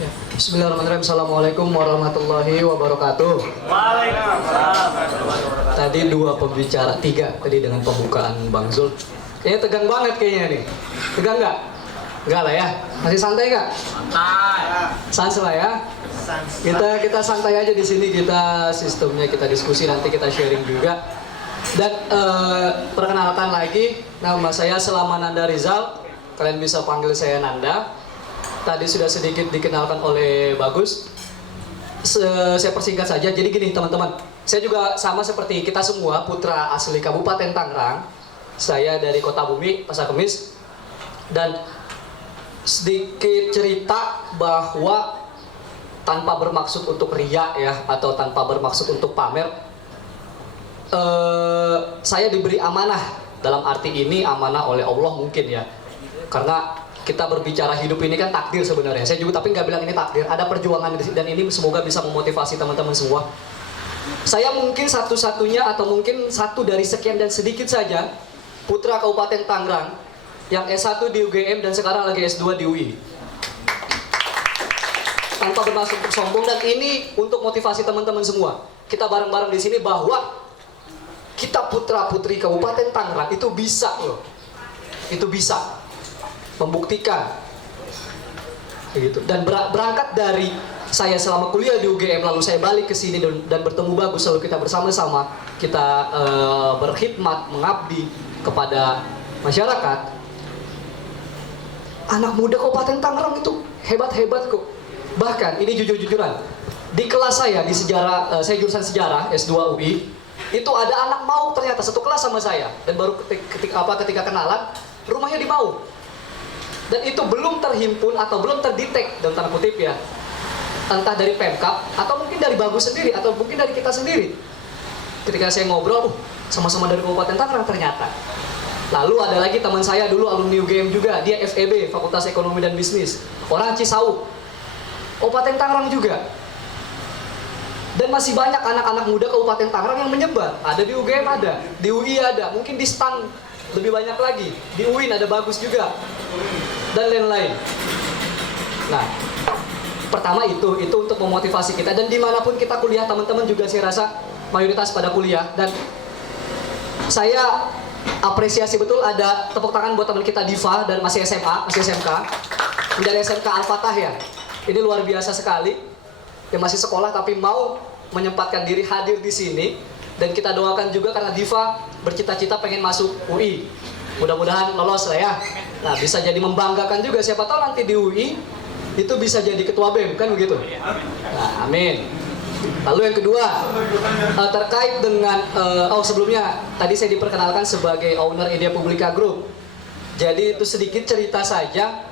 Ya. Bismillahirrahmanirrahim. Assalamualaikum warahmatullahi wabarakatuh. Waalaikumsalam. Tadi dua pembicara, tiga tadi dengan pembukaan Bang Zul. Kayaknya tegang banget kayaknya nih. Tegang nggak? Nggak lah ya. Masih santai nggak? Santai. Sans lah ya. Kita santai aja di sini. Kita sistemnya kita diskusi, nanti kita sharing juga. Dan perkenalkan lagi, nama saya Selamananda Rizal. Kalian bisa panggil saya Nanda. Tadi sudah sedikit dikenalkan oleh Bagus. Saya persingkat saja. Jadi gini teman-teman, saya juga sama seperti kita semua, putra asli Kabupaten Tangerang. Saya dari Kota Bumi, Pasar Kemis. Dan sedikit cerita bahwa tanpa bermaksud untuk riya ya, atau tanpa bermaksud untuk pamer, saya diberi amanah. Dalam arti ini amanah oleh Allah mungkin ya, karena kita berbicara hidup ini kan takdir sebenarnya. Saya juga tapi nggak bilang ini takdir, ada perjuangan dan ini semoga bisa memotivasi teman-teman semua. Saya mungkin satu-satunya atau mungkin satu dari sekian dan sedikit saja putra Kabupaten Tangerang yang S1 di UGM dan sekarang lagi S2 di UI. Tanpa bermaksud untuk sombong, dan ini untuk motivasi teman-teman semua. Kita bareng-bareng di sini bahwa kita putra-putri Kabupaten Tangerang itu bisa loh. Itu bisa membuktikan begitu. Dan berangkat dari saya selama kuliah di UGM, lalu saya balik ke sini dan bertemu Bagus, lalu kita bersama-sama kita berkhidmat, mengabdi kepada masyarakat. Anak muda Kabupaten Tangerang itu hebat-hebat kok. Bahkan ini jujur-jujuran, di kelas saya di sejarah, saya jurusan sejarah S2 UI, itu ada anak Mau ternyata satu kelas sama saya, dan baru ketika kenalan rumahnya di Mau. Dan itu belum terhimpun atau belum terdetek dalam tanda kutip ya, entah dari Pemkab atau mungkin dari Bagus sendiri atau mungkin dari kita sendiri. Ketika saya ngobrol, sama-sama dari Kabupaten Tangerang ternyata. Lalu ada lagi teman saya dulu alumni UGM juga, dia FEB Fakultas Ekonomi dan Bisnis, orang Cisauk, Kabupaten Tangerang juga. Dan masih banyak anak-anak muda Kabupaten Tangerang yang menyebar. Ada di UGM, ada di UI, ada mungkin di STAN lebih banyak lagi, di UIN ada Bagus juga, dan lain-lain. Nah, pertama itu untuk memotivasi kita, dan dimanapun kita kuliah teman-teman juga saya rasa mayoritas pada kuliah, dan saya apresiasi betul ada tepuk tangan buat teman kita Diva dan masih SMA, masih SMK, dari SMK Al-Fatah ya. Ini luar biasa sekali, yang masih sekolah tapi mau menyempatkan diri hadir di sini. Dan kita doakan juga karena Diva bercita-cita pengen masuk UI. Mudah-mudahan lolos lah ya. Nah, bisa jadi membanggakan juga, siapa tahu nanti di UI itu bisa jadi ketua BEM, kan begitu? Nah, amin. Lalu yang kedua, terkait dengan sebelumnya tadi saya diperkenalkan sebagai owner Idea Publika Group. Jadi itu sedikit cerita saja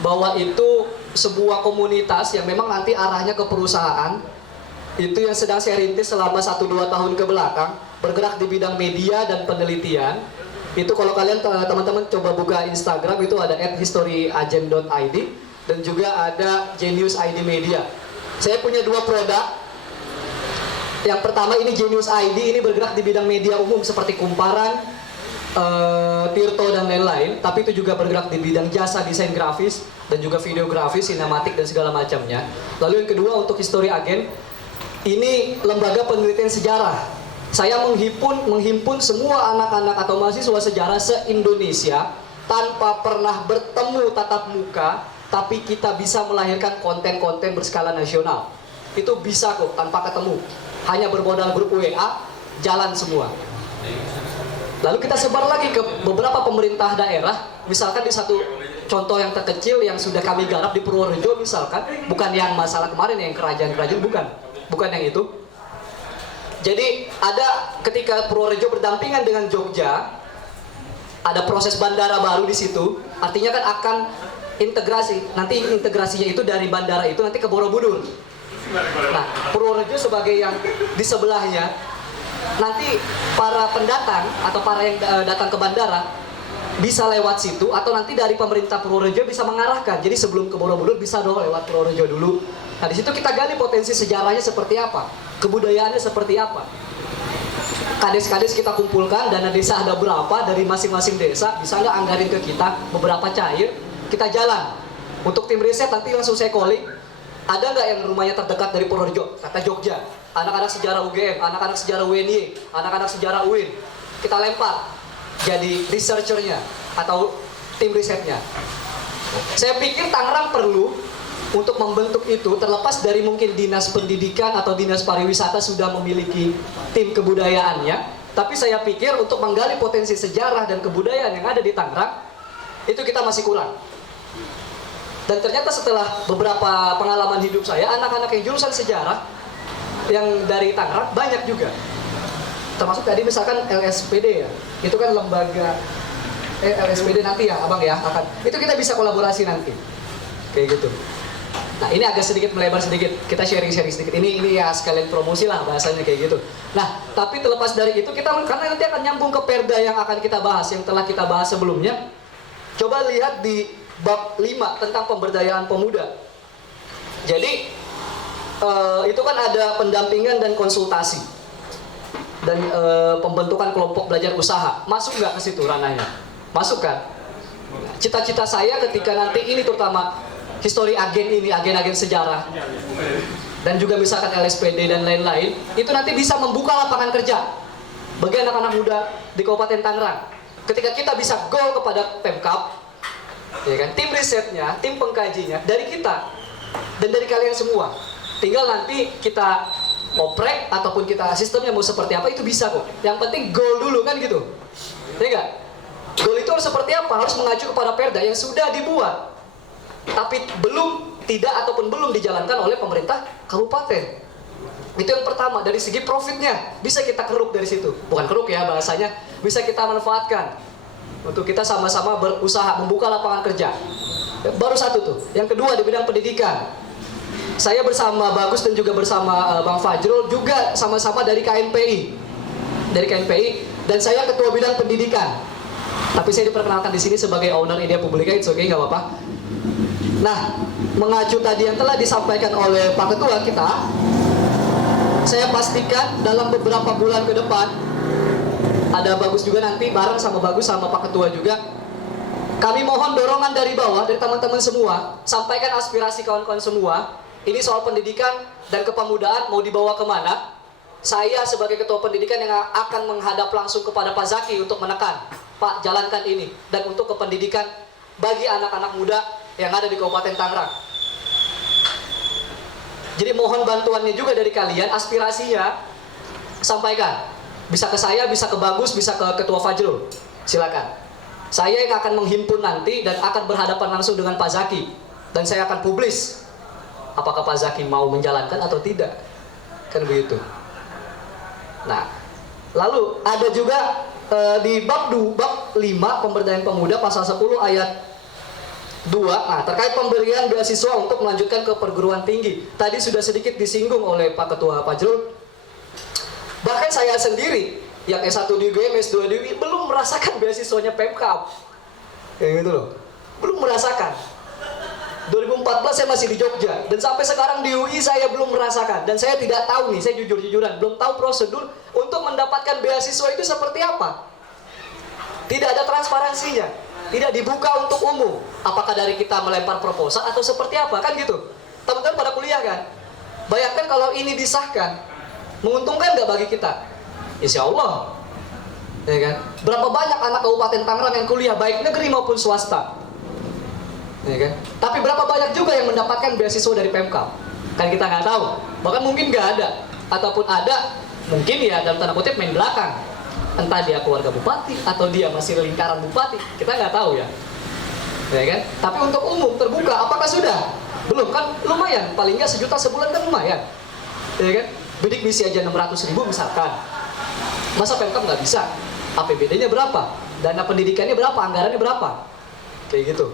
bahwa itu sebuah komunitas yang memang nanti arahnya ke perusahaan. Itu yang sedang saya rintis selama 1-2 tahun ke belakang, bergerak di bidang media dan penelitian. Itu kalau kalian teman-teman coba buka Instagram, itu ada @historyagent.id dan juga ada Genius ID Media. Saya punya 2 produk. Yang pertama ini Genius ID, ini bergerak di bidang media umum seperti kumparan, Tirto dan lain-lain. Tapi itu juga bergerak di bidang jasa desain grafis dan juga videografi, sinematik dan segala macamnya. Lalu yang kedua untuk History Agent, ini lembaga penelitian sejarah. Saya menghimpun semua anak-anak atau mahasiswa sejarah se-Indonesia tanpa pernah bertemu tatap muka, tapi kita bisa melahirkan konten-konten berskala nasional. Itu bisa kok tanpa ketemu. Hanya bermodal grup WA, jalan semua. Lalu kita sebar lagi ke beberapa pemerintah daerah. Misalkan di satu contoh yang terkecil yang sudah kami garap di Purworejo misalkan, bukan yang masalah kemarin yang kerajaan-kerajaan, bukan yang itu. Jadi ada ketika Purworejo berdampingan dengan Jogja, ada proses bandara baru di situ. Artinya kan akan integrasi. Nanti integrasinya itu dari bandara itu nanti ke Borobudur. Nah, Purworejo sebagai yang di sebelahnya, nanti para pendatang atau para yang datang ke bandara bisa lewat situ, atau nanti dari pemerintah Purworejo bisa mengarahkan. Jadi sebelum ke Borobudur bisa dong lewat Purworejo dulu. Nah, di situ kita gali potensi sejarahnya seperti apa, kebudayaannya seperti apa. Kades-kades kita kumpulkan, dana desa ada berapa dari masing-masing desa, bisa nggak anggarin ke kita beberapa cair, kita jalan. Untuk tim riset nanti langsung saya calling, ada nggak yang rumahnya terdekat dari Purworejo, kata Jogja, anak-anak sejarah UGM, anak-anak sejarah UNY, anak-anak sejarah UIN, kita lempar jadi researchernya atau tim risetnya. Saya pikir Tangerang perlu untuk membentuk itu, terlepas dari mungkin dinas pendidikan atau dinas pariwisata sudah memiliki tim kebudayaannya, tapi saya pikir untuk menggali potensi sejarah dan kebudayaan yang ada di Tangerang, itu kita masih kurang. Dan ternyata setelah beberapa pengalaman hidup saya, anak-anak yang jurusan sejarah yang dari Tangerang banyak juga. Termasuk tadi misalkan LSPD ya, itu kan lembaga LSPD nanti ya abang ya akan, itu kita bisa kolaborasi nanti, kayak gitu. Nah ini agak sedikit melebar sedikit, kita sharing-sharing sedikit. Ini ya sekalian promosi lah bahasanya kayak gitu. Nah tapi terlepas dari itu kita, karena nanti akan nyambung ke perda yang akan kita bahas, yang telah kita bahas sebelumnya. Coba lihat di bab 5 tentang pemberdayaan pemuda. Jadi itu kan ada pendampingan dan konsultasi dan pembentukan kelompok belajar usaha. Masuk nggak ke situ ranahnya? Masuk kan? Cita-cita saya ketika nanti ini terutama history agen sejarah dan juga misalkan LSPD dan lain-lain, itu nanti bisa membuka lapangan kerja bagi anak-anak muda di Kabupaten Tangerang. Ketika kita bisa goal kepada Pemkab, ya kan, tim risetnya, tim pengkajinya dari kita dan dari kalian semua. Tinggal nanti kita oprek ataupun kita sistemnya mau seperti apa itu bisa kok. Yang penting goal dulu kan gitu, ya enggak? Goal itu harus seperti apa? Harus mengacu kepada perda yang sudah dibuat, tapi tidak ataupun belum dijalankan oleh pemerintah kabupaten. Itu yang pertama, dari segi profitnya bisa kita keruk dari situ. Bukan keruk ya bahasanya, bisa kita manfaatkan untuk kita sama-sama berusaha membuka lapangan kerja. Baru satu tuh. Yang kedua di bidang pendidikan. Saya bersama Bagus dan juga bersama Bang Fajrul juga sama-sama dari KNPI. Dari KNPI dan saya ketua bidang pendidikan. Tapi saya diperkenalkan di sini sebagai owner Idea Publika, it's okay, nggak apa-apa. Nah, mengacu tadi yang telah disampaikan oleh Pak Ketua kita, saya pastikan dalam beberapa bulan ke depan, ada Bagus juga nanti bareng sama Bagus sama Pak Ketua juga, kami mohon dorongan dari bawah, dari teman-teman semua, sampaikan aspirasi kawan-kawan semua. Ini soal pendidikan dan kepemudaan mau dibawa kemana. Saya sebagai ketua pendidikan yang akan menghadap langsung kepada Pak Zaki untuk menekan, Pak jalankan ini, dan untuk kependidikan bagi anak-anak muda yang ada di Kabupaten Tangerang. Jadi mohon bantuannya juga dari kalian, aspirasinya sampaikan. Bisa ke saya, bisa ke Bagus, bisa ke Ketua Fajrul. Silakan. Saya yang akan menghimpun nanti dan akan berhadapan langsung dengan Pak Zaki. Dan saya akan publis apakah Pak Zaki mau menjalankan atau tidak. Kan begitu. Nah, lalu ada juga di bab 5 pemberdayaan pemuda pasal 10 ayat 2, nah terkait pemberian beasiswa untuk melanjutkan ke perguruan tinggi. Tadi sudah sedikit disinggung oleh Pak Ketua Fajrul. Bahkan saya sendiri yang S1 di UGM, S2 di UI belum merasakan beasiswanya Pemkab. Kayak gitu loh. Belum merasakan. 2014 saya masih di Jogja dan sampai sekarang di UI saya belum merasakan dan saya tidak tahu nih, saya jujur-jujuran belum tahu prosedur untuk mendapatkan beasiswa itu seperti apa. Tidak ada transparansinya, tidak dibuka untuk umum. Apakah dari kita melempar proposal atau seperti apa kan gitu. Teman-teman pada kuliah kan. Bayangkan kalau ini disahkan, menguntungkan nggak bagi kita? Insya Allah, ya kan? Berapa banyak anak Kabupaten Tangerang yang kuliah baik negeri maupun swasta? Ya kan? Tapi berapa banyak juga yang mendapatkan beasiswa dari Pemkab? Kan kita nggak tahu. Bahkan mungkin nggak ada, ataupun ada, mungkin ya dalam tanda kutip main belakang. Entah dia keluarga bupati atau dia masih lingkaran bupati, kita nggak tahu ya. Ya kan? Tapi untuk umum terbuka, apakah sudah? Belum kan? Lumayan, paling nggak 1 juta sebulan kan lumayan. Ya kan? Bidik misi aja 600.000 misalkan. Masa Pemkab nggak bisa? APBD-nya berapa? Dana pendidikannya berapa? Anggarannya berapa? Kayak gitu.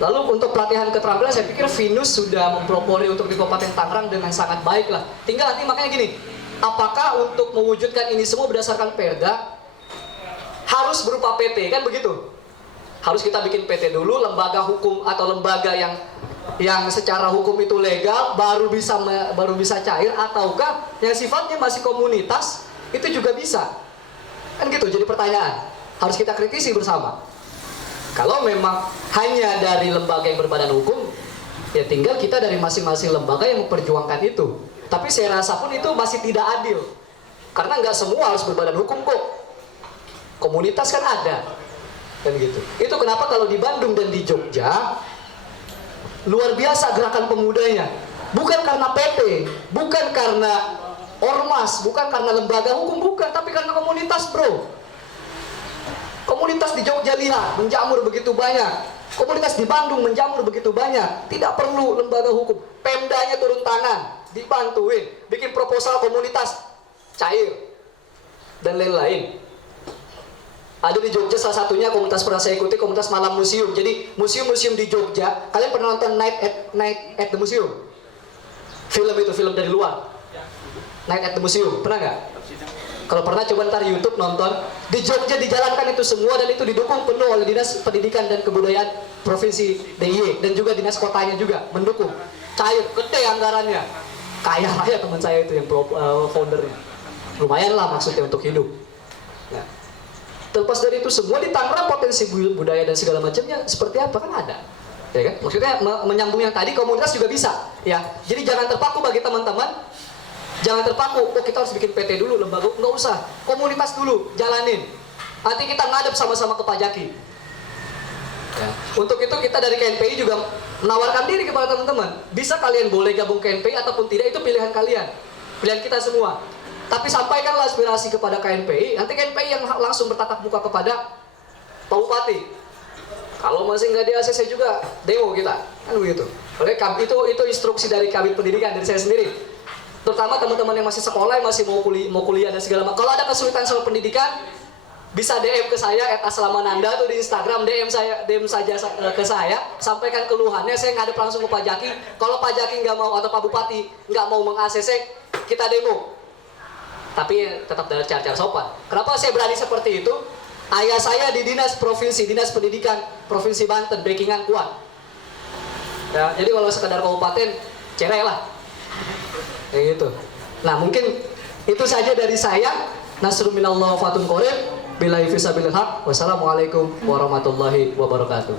Lalu untuk pelatihan keterampilan, saya pikir Venus sudah mempropori untuk di Kabupaten Tangerang dengan sangat baik lah. Tinggal nanti makanya gini, apakah untuk mewujudkan ini semua berdasarkan perda harus berupa PT, kan begitu? Harus kita bikin PT dulu, lembaga hukum atau lembaga yang secara hukum itu legal baru bisa cair, ataukah yang sifatnya masih komunitas itu juga bisa? Kan gitu, jadi pertanyaan. Harus kita kritisi bersama. Kalau memang hanya dari lembaga yang berbadan hukum, Ya tinggal kita dari masing-masing lembaga yang memperjuangkan itu. Tapi saya rasa pun itu masih tidak adil. Karena nggak semua harus berbadan hukum kok. Komunitas kan ada. Dan gitu. Itu kenapa kalau di Bandung dan di Jogja luar biasa gerakan pemudanya. Bukan karena PT, bukan karena ormas, bukan karena lembaga hukum, bukan, tapi karena komunitas, bro. Komunitas di Jogja lihat menjamur begitu banyak. Komunitas di Bandung menjamur begitu banyak. Tidak perlu lembaga hukum. Pemdanya turun tangan, dibantuin, bikin proposal komunitas cair dan lain-lain. Ada di Jogja salah satunya komunitas pernah saya ikuti, komunitas Malam Museum. Jadi museum-museum di Jogja, kalian pernah nonton Night at the Museum? Film itu, film dari luar. Night at the Museum, pernah nggak? Kalau pernah coba ntar YouTube nonton. Di Jogja dijalankan itu semua dan itu didukung penuh oleh Dinas Pendidikan dan Kebudayaan Provinsi DIY dan juga dinas kotanya juga mendukung. Cair, gede anggarannya. Kaya raya teman saya itu yang foundernya. Lumayan lah maksudnya untuk hidup. Nah, terlepas dari itu semua di Tangerang potensi budaya dan segala macamnya seperti apa kan ada. Ya kan? Maksudnya menyambung yang tadi komunitas juga bisa. Ya, jadi jangan terpaku bagi teman-teman. Jangan terpaku, oh kita harus bikin PT dulu, lembaga, nggak usah. Komunitas dulu, jalanin. Nanti kita ngadep sama-sama ke Pajaki. Ya. Untuk itu kita dari KNPI juga menawarkan diri kepada teman-teman. Bisa kalian boleh gabung KNPI ataupun tidak, itu pilihan kalian. Pilihan kita semua. Tapi sampaikanlah aspirasi kepada KNPI, nanti KNPI yang langsung bertatap muka kepada Pak Bupati. Kalau masih nggak di ACC juga, demo kita. Kan begitu. Oleh itu instruksi dari Kabit Pendidikan, dari saya sendiri. Terutama teman-teman yang masih sekolah, yang masih mau kuliah dan segala macam. Kalau ada kesulitan soal pendidikan, bisa DM ke saya @aslamananda tuh di Instagram, DM saja ke saya, sampaikan keluhannya, saya ngadep langsung ke Pak Jaki. Kalau Pak Jaki nggak mau atau Pak Bupati nggak mau meng-ACC, kita demo. Tapi tetap dengan cara-cara sopan. Kenapa saya berani seperti itu? Ayah saya di Dinas Pendidikan Provinsi Banten, backingan kuat. Ya, jadi kalau sekedar kabupaten, cerai lah. Kayak gitu. Nah mungkin itu saja dari saya. Nasrun minallah fatun qorib. Billahi fisabilil haq. Wassalamualaikum warahmatullahi wabarakatuh.